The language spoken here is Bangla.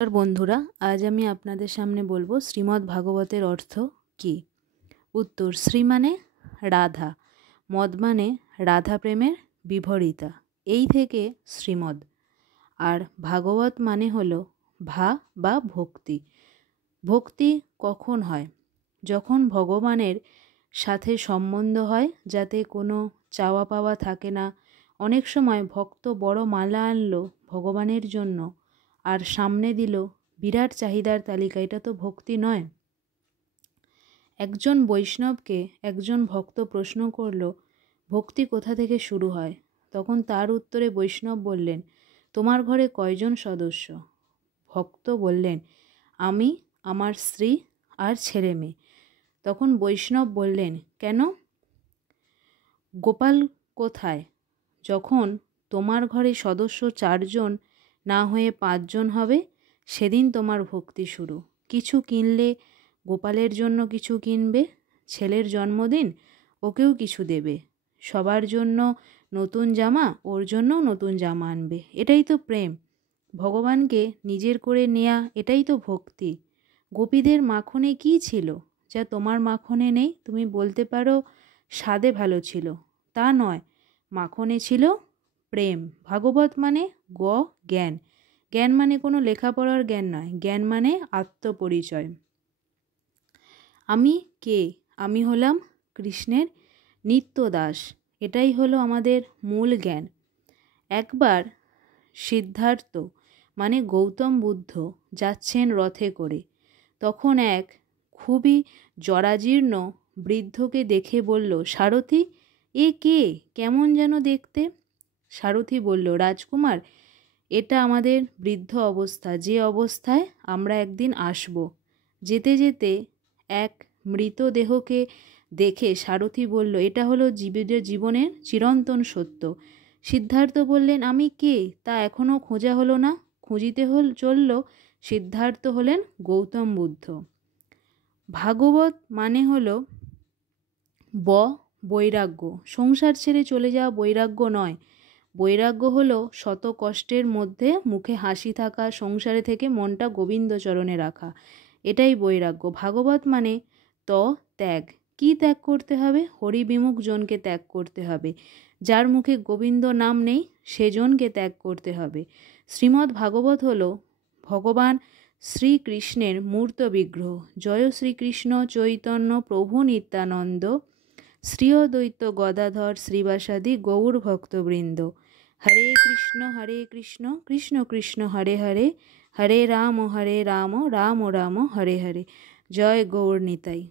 নমস্কার বন্ধুরা, আজ আমি আপনাদের সামনে বলবো শ্রীমদ্ ভাগবতের অর্থ কী। উত্তর: শ্রী মানে রাধা, মদ মানে রাধা প্রেমের বিভরিতা, এই থেকে শ্রীমদ্। আর ভাগবত মানে হলো ভা বা ভক্তি। ভক্তি কখন হয়? যখন ভগবানের সাথে সম্বন্ধ হয়, যাতে কোনো চাওয়া পাওয়া থাকে না। অনেক সময় ভক্ত বড় মালা আনলো ভগবানের জন্য, আর সামনে দিল বিরাট চাহিদার তালিকা, এটা তো ভক্তি নয়। একজন বৈষ্ণবকে একজন ভক্ত প্রশ্ন করল, ভক্তি কোথা থেকে শুরু হয়? তখন তার উত্তরে বৈষ্ণব বললেন, তোমার ঘরে কয়জন সদস্য? ভক্ত বললেন, আমি, আমার স্ত্রী আর ছেলে মেয়ে। তখন বৈষ্ণব বললেন, কেন? গোপাল কোথায়? যখন তোমার ঘরে সদস্য 4 জন না হয়ে 5 জন হবে, সেদিন তোমার ভক্তি শুরু। কিছু কিনলে গোপালের জন্য কিছু কিনবে, ছেলের জন্মদিন ওকেও কিছু দেবে, সবার জন্য নতুন জামা ওর জন্যও নতুন জামা আনবে। এটাই তো প্রেম, ভগবানকে নিজের করে নেয়া, এটাই তো ভক্তি। গোপীদের মাখনে কী ছিল যা তোমার মাখনে নেই? তুমি বলতে পারো স্বাদে ভালো ছিল, তা নয়, মাখনে ছিল প্রেম। ভাগবত মানে জ্ঞান। জ্ঞান মানে কোনো লেখাপড়ার জ্ঞান নয়, জ্ঞান মানে আত্মপরিচয়। আমি কে? আমি হলাম কৃষ্ণের নিত্য দাস। এটাই হলো আমাদের মূল জ্ঞান। একবার সিদ্ধার্থ মানে গৌতম বুদ্ধ যাচ্ছেন রথে করে। তখন এক খুবই জরাজীর্ণ বৃদ্ধকে দেখে বলল, সারথি, এ কে? কেমন যেন দেখতে। সারথি বলল, রাজকুমার, এটা আমাদের বৃদ্ধ অবস্থা, যে অবস্থায় আমরা একদিন আসব। যেতে যেতে এক মৃতদেহকে দেখে সারথি বলল, এটা হলো জীবনের চিরন্তন সত্য। সিদ্ধার্থ বললেন, আমি কে তা এখনও খোঁজা হলো না। খুঁজিতে চলল। সিদ্ধার্থ হলেন গৌতম বুদ্ধ। ভাগবত মানে হলো বৈরাগ্য। সংসার ছেড়ে চলে যাওয়া বৈরাগ্য নয়। বৈরাগ্য হলো শত কষ্টের মধ্যে মুখে হাসি থাকা, সংসারে থেকে মনটা গোবিন্দচরণে রাখা, এটাই বৈরাগ্য। ভাগবত মানে ত্যাগ। কি ত্যাগ করতে হবে? হরিবিমুখ জনকে ত্যাগ করতে হবে। যার মুখে গোবিন্দ নাম নেই, সেজনকে ত্যাগ করতে হবে। শ্রীমদ্ ভাগবত হলো ভগবান শ্রীকৃষ্ণের মূর্ত বিগ্রহ। জয় শ্রীকৃষ্ণ চৈতন্য প্রভু নিত্যানন্দ, শ্রী অদ্বৈত গদাধর শ্রীবাসাদি গৌর ভক্তবৃন্দ। হরে কৃষ্ণ কৃষ্ণ কৃষ্ণ হরে হরে, হরে রাম রাম রাম হরে হরে। জয় গৌর নিতাই।